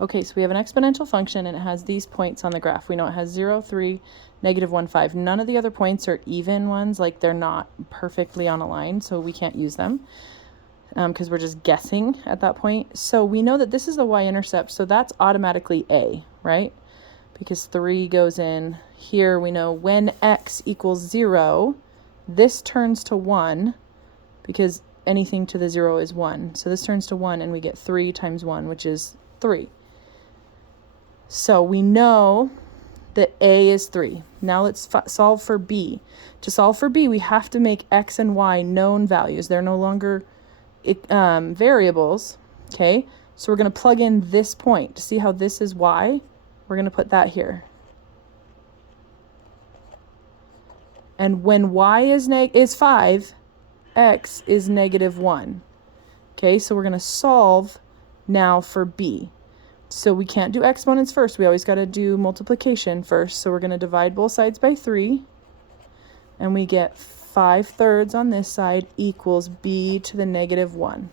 Okay, so we have an exponential function and it has these points on the graph. We know it has 0, 3, negative 1, 5. None of the other points are even ones, like they're not perfectly on a line, so we can't use them because we're just guessing at that point. So we know that this is the y-intercept, so that's automatically a, right? Because 3 goes in here. We know when x equals 0, this turns to 1 because anything to the 0 is 1. So this turns to 1 and we get 3 times 1, which is 3. So we know that a is 3. Now let's solve for b. To solve for b, we have to make x and y known values. They're no longer variables, okay? So we're going to plug in this point. To see how this is y, we're going to put that here. And when y is 5, x is negative 1. Okay, so we're going to solve now for b. So we can't do exponents first. We always got to do multiplication first. So we're going to divide both sides by 3. And we get 5/3 on this side equals b to the negative 1.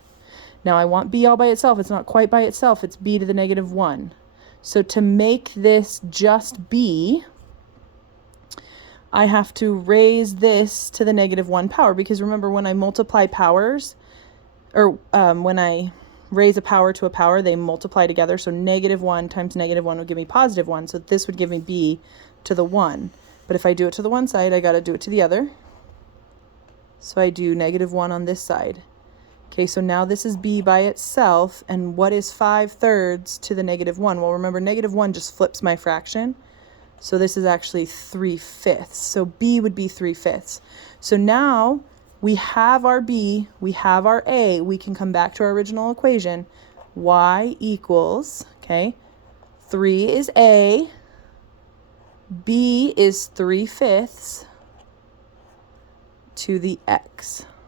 Now I want b all by itself. It's not quite by itself. It's b to the negative 1. So to make this just b, I have to raise this to the negative 1 power. Because remember, when I multiply powers, or when I raise a power to a power, they multiply together. So negative 1 times negative 1 would give me positive 1. So this would give me b to the 1. But if I do it to the one side, I got to do it to the other. So I do negative 1 on this side. Okay, so now this is b by itself. And what is 5/3 to the negative 1? Well, remember, negative 1 just flips my fraction. So this is actually 3/5. So b would be 3/5. So now we have our b, we have our a. We can come back to our original equation. Y equals, okay, 3 is a, b is 3/5 to the x.